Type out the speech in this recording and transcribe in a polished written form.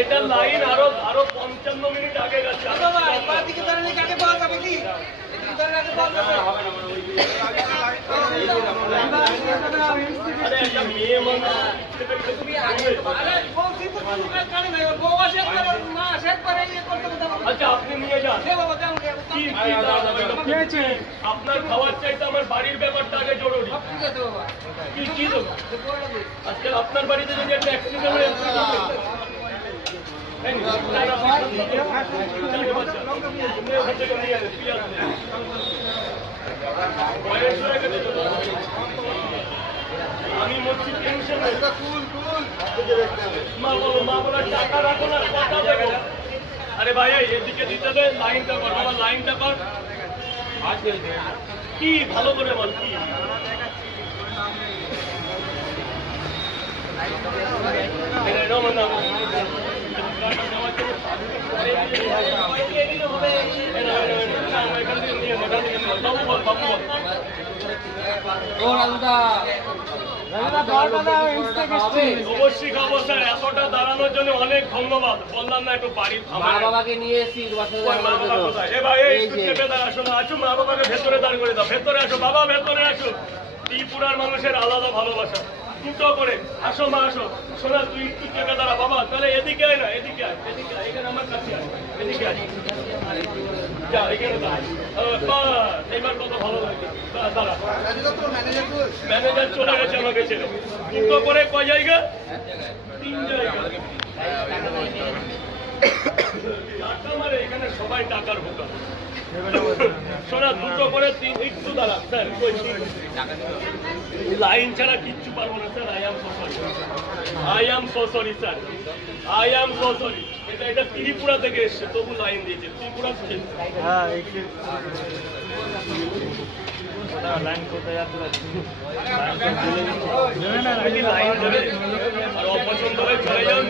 এটা লাইন আরো 55 মিনিট আগে গেছে। আরে একটা মেয়ে মানুষ আচ্ছা আপনি নিয়ে যান। আপনার খাওয়ার চাইতে আমার বাড়ির ব্যাপারটা আগে জরুরি। কি কি দেবো আজকাল আপনার বাড়িতে যদি একটা অ্যাক্সিডেন্ট হয়ে আমি বলছি টেনশন মা বলো মা বলো টাকা রাখো না কথা দেবো। আরে ভাই এদিকে দিতে দে লাইনটা কর আমার লাইনটা কর কি ভালো করে বল কি অবশ্যই খাবো স্যার। এতটা দাঁড়ানোর জন্য অনেক ধন্যবাদ। বললাম না একটু বাড়ির মা বাবাকে নিয়ে এসেছি আসো না আসো মা বাবাকে ভেতরে দাঁড় করে দাও। ভেতরে আসো বাবা ভেতরে আসো। ত্রিপুরার মানুষের আলাদা ভালোবাসা দুটো করে আসো মা আসো। শোনা তুই একটু চেপে দাঁড়া বাবা। তাহলে এদিকে আয় না এদিকে আয় এদিকে আয় এখানে আমার কাছে আয় এদিকে আয় যা এখানে দাঁড়া। এবার কত ভালো লাগে দাঁড়া। ম্যানেজার চলে গেছে আমাকে ছেড়ে। দুটো করে কয় জায়গা 3 জায়গা টাকা মারে এখানে সবাই টাকার বোকা। শোনা দুটো করে 3 একটু দাঁড়া স্যার লাইন ছাড়া কিচ্ছু পারবো না sir. I am so sorry sir I am so sorry. এটা ত্রিপুরা থেকে এসছে তবু লাইন দিয়েছে। ত্রিপুরা লাইন কোথায় লাইন দেবে আর অপছন্দ হয়ে চলে যাও।